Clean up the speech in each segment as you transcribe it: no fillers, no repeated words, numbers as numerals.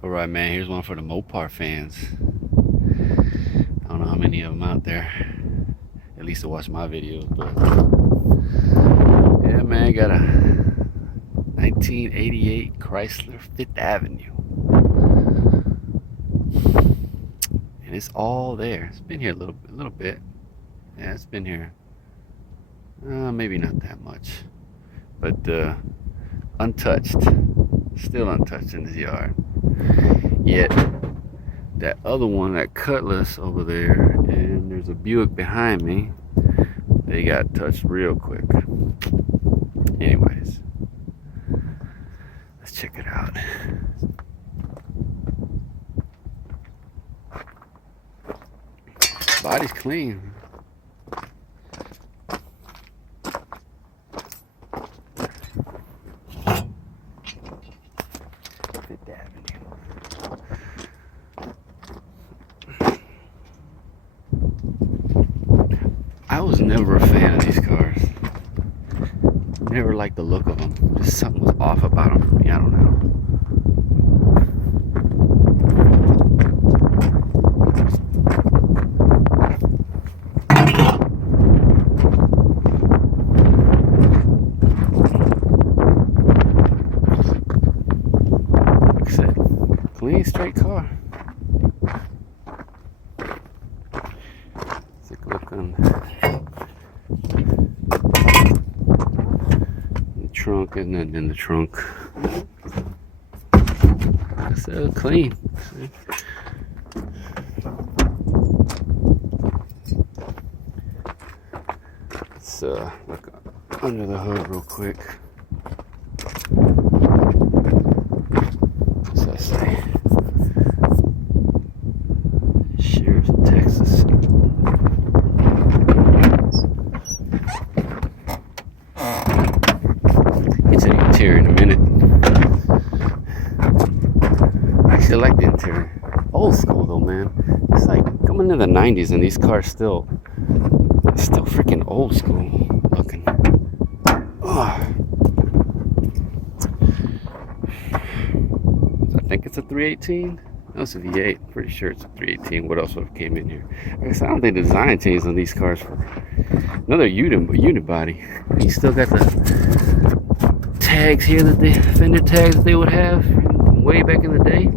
Alright, man, here's one for the Mopar fans. I don't know how many of them out there, at least to watch my videos, but yeah, man, got a 1988 Chrysler 5th Avenue. And it's all there. It's been here a little bit. Yeah, it's been here. Maybe not that much, but untouched. Still untouched in this yard. Yet that other one, that Cutlass over there, and there's a Buick behind me, they got touched real quick. Anyways, let's check it out. Body's clean. Fifth Avenue. I was never a fan of these cars. Never liked the look of them. Just something was off about them for me. I don't know. Like I said, clean, straight car. Take a look on the trunk, and then in the trunk. So clean. See? Let's look under the hood real quick. What's that say? Sheriff of Texas. Get to the interior in a minute. I actually like the interior. Old school though, man. It's like coming in the 90s and these cars still freaking old school looking. Oh. I think it's a 318. No, it's a V8. Pretty sure it's a 318. What else would have came in here? I guess I don't think the design changed on these cars for another unit body. You still got the tags here, that the fender tags that they would have way back in the day.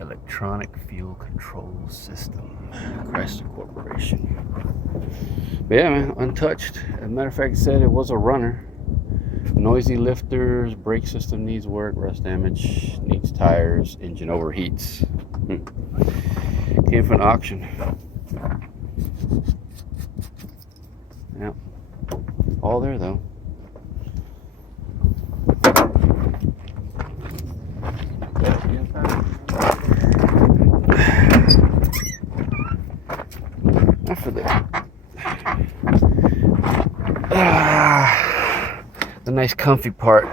Electronic fuel control system, Chrysler Corporation. But yeah, man, untouched. As a matter of fact, it said it was a runner. Noisy lifters, brake system needs work, rust damage, needs tires, engine overheats. Came from an auction. Yeah, all there though. Not for the nice comfy part.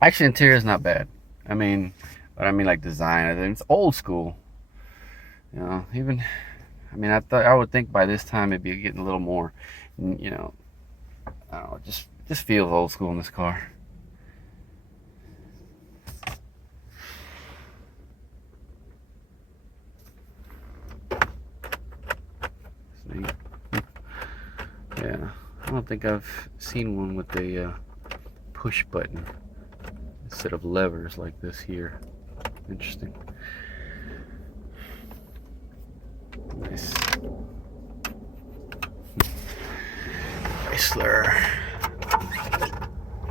Actually, interior is not bad. I mean like design. I think it's old school. You know, even I would think by this time it'd be getting a little more, you know, I don't know, just feels old school in this car. Yeah, I don't think I've seen one with a push button instead of levers like this here. Interesting. Nice. Chrysler.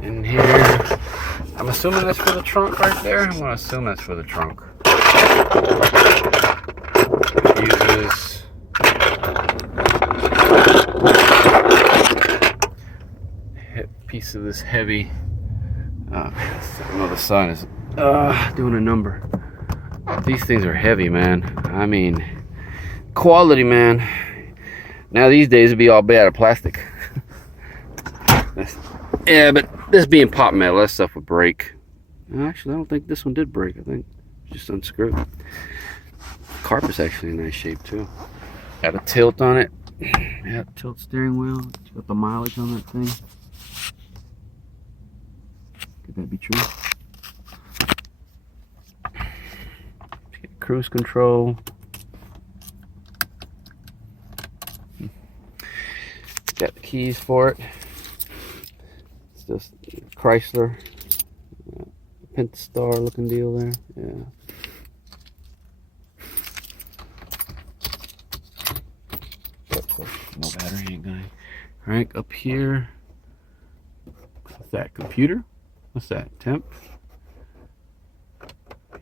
In here, I'm assuming that's for the trunk right there. I'm gonna assume that's for the trunk. Uses piece of this heavy. I know the sun is doing a number. These things are heavy, man. I mean, quality, man. Now these days it'd be all made out of plastic. Yeah, but this being pot metal, that stuff would break. Actually, I don't think this one did break. I think just unscrewed. Carpet's actually in nice shape too. Got a tilt on it. Yeah, tilt steering wheel. Got the mileage on that thing. Could that be true? Cruise control. Got the keys for it. It's just Chrysler. Pentastar looking deal there. Yeah. No battery ain't going. Alright, up here. What's that? Computer? What's that? Temp?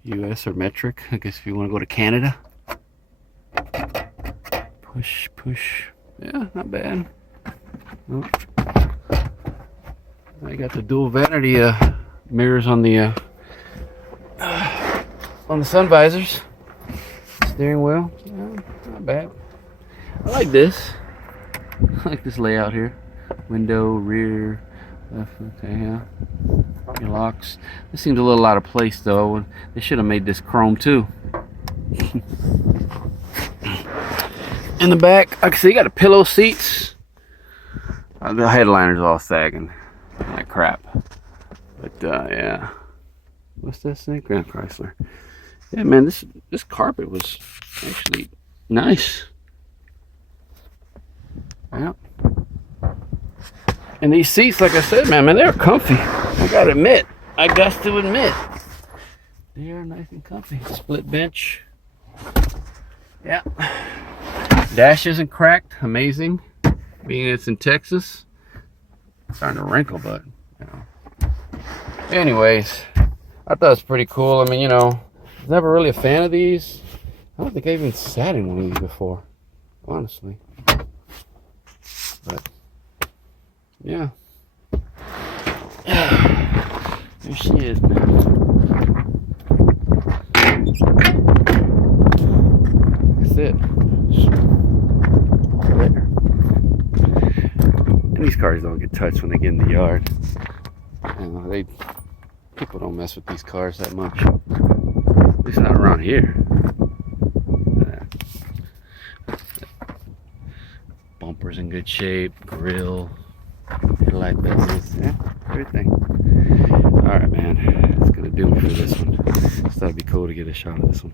US or metric? I guess if you want to go to Canada. Push, push. Yeah, not bad. Nope. I got the dual vanity mirrors on the sun visors. Steering wheel. Yeah, not bad. I like this. I like this layout here. Window, rear, left, okay, yeah. Your locks. This seems a little out of place though. They should have made this chrome too. In the back, like I see, you got a pillow seats. The headliner's all sagging like crap. But yeah. What's this thing? Grand Chrysler. Yeah, man, this carpet was actually nice. Yeah. And these seats, like I said, man, they're comfy. I gotta admit. I got to admit. They are nice and comfy. Split bench. Yeah. Dash isn't cracked. Amazing. Being it's in Texas. It's starting to wrinkle, but, you know. Anyways, I thought it was pretty cool. I mean, you know, I was never really a fan of these. I don't think I even sat in one of these before. Honestly. But yeah. There she is, man. That's it. All there. And these cars don't get touched when they get in the yard. You know, people don't mess with these cars that much. At least not around here. Bumper's in good shape, grill, headlight business, yeah, everything. Alright, man, that's gonna do it for this one. Just thought it'd be cool to get a shot of this one.